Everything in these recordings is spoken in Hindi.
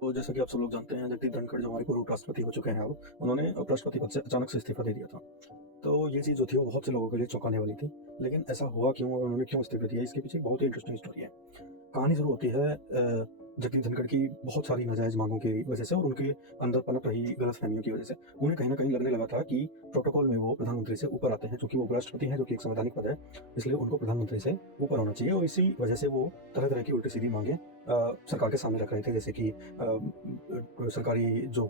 तो जैसा कि आप सब लोग जानते हैं, जगदीप धनखड़ जो हमारे पूर्व राष्ट्रपति हो चुके हैं अब, उन्होंने राष्ट्रपति पद से अचानक से इस्तीफा दे दिया था। तो ये चीज़ जो थी वो बहुत से लोगों के लिए चौंकाने वाली थी। लेकिन ऐसा हुआ क्यों और उन्होंने क्यों इस्तीफा दिया, इसके पीछे एक बहुत ही इंटरेस्टिंग स्टोरी है। कहानी शुरू होती है जगदीप धनखड़ की बहुत सारी नाजायज़ माँगों की वजह से और उनके अंदर पनप रही गलतफ़हमियों की वजह से। उन्हें कहीं न कहीं लगने लगा था कि प्रोटोकॉल में वो प्रधानमंत्री से ऊपर आते हैं, चूँकि वो उपराष्ट्रपति हैं, जो कि एक संवैधानिक पद है, इसलिए उनको प्रधानमंत्री से ऊपर होना चाहिए और इसी वजह से वो तरह-तरह की उल्टी-सीधी माँगें सरकार के सामने रख रहे थे। जैसे कि सरकारी जो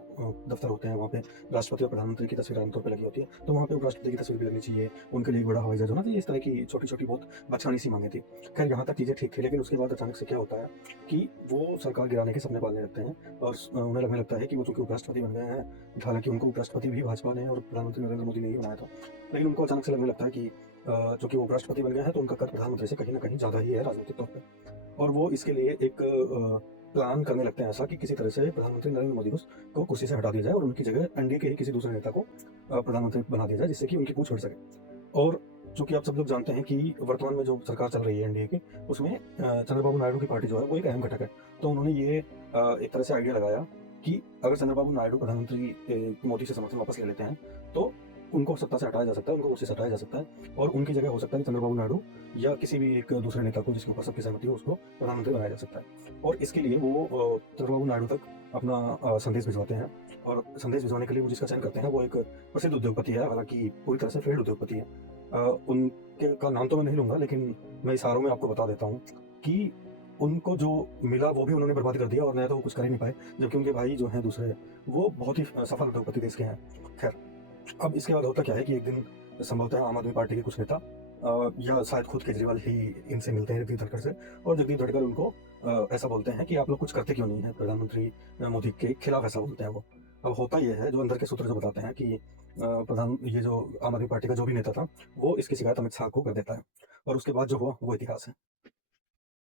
दफ़्तर होते हैं, वहाँ पे राष्ट्रपति और प्रधानमंत्री की तस्वीर आम तौर पे लगी होती है, तो वहाँ पे उपराष्ट्रपति की तस्वीर भी लगनी चाहिए, उनके लिए एक बड़ा हवाई जहाज होना चाहिए। इस तरह की छोटी-छोटी बहुत बचकानी-सी माँगें थी। खैर, यहाँ तक चीज़ें ठीक थी, लेकिन उसके बाद अचानक से क्या होता है कि वो सरकार गिराने के सपने पालने लगते हैं और उन्हें लगने लगता है कि वो चूँकि उपराष्ट्रपति बन गए हैं, हालाँकि उनको उपराष्ट्रपति भी भाजपा ने और प्रधानमंत्री नरेंद्र मोदी ने ही बनाया था। लेकिन उनको अचानक से लगने लगता है कि चूँकि वो उपराष्ट्रपति बन गए हैं, तो उनका कद प्रधानमंत्री से कहीं न कहीं ज़्यादा ही है राजनीतिक तौर पे। और वो इसके लिए एक प्लान करने लगते हैं ऐसा कि किसी तरह से प्रधानमंत्री नरेंद्र मोदी को कुर्सी से हटा दिया जाए और उनकी जगह एनडीए के ही किसी दूसरे नेता को प्रधानमंत्री बना दिया जाए, जिससे कि उनकी पूछ हट सके। और चूँकि आप सब लोग जानते हैं कि वर्तमान में जो सरकार चल रही है एनडीए की, उसमें चंद्रबाबू नायडू की पार्टी जो है वो एक अहम घटक है। तो उन्होंने ये एक तरह से आइडिया लगाया कि अगर चंद्रबाबू नायडू प्रधानमंत्री मोदी से समर्थन वापस ले लेते हैं, तो उनको सत्ता से हटाया जा सकता है, उनको कुर्सी से हटाया जा सकता है और उनकी जगह हो सकता है कि चंद्रबाबू नायडू या किसी भी एक दूसरे नेता को जिसके ऊपर सबकी सहमति हो, उसको प्रधानमंत्री बनाया जा सकता है। और इसके लिए वो चंद्रबाबू नायडू तक अपना संदेश भिजवाते हैं और संदेश भिजवाने के लिए वो जिसका चयन करते हैं वो एक प्रसिद्ध उद्योगपति है, हालाँकि पूरी तरह से फेल्ड उद्योगपति है। उनके का नाम तो मैं नहीं लूँगा, लेकिन मैं इशारों में आपको बता देता हूँ कि उनको जो मिला वो भी उन्होंने बर्बाद कर दिया और नया तो वो कुछ कर ही नहीं पाए, जबकि उनके भाई जो हैं दूसरे, वो बहुत ही सफल उद्योगपति देश के हैं। खैर, अब इसके बाद होता क्या है कि एक दिन संभवतः आम आदमी पार्टी के कुछ नेता या शायद खुद केजरीवाल ही इनसे मिलते हैं जगदीप धनखड़ से और जगदीप धनखड़ उनको ऐसा बोलते हैं कि आप लोग कुछ करते क्यों नहीं हैं, प्रधानमंत्री मोदी के खिलाफ ऐसा बोलते हैं वो। अब होता ये है, जो अंदर के सूत्र जो बताते हैं कि ये जो आम आदमी पार्टी का जो भी नेता था, वो इसकी शिकायत अमित शाह को कर देता है और उसके बाद जो हुआ वो इतिहास है।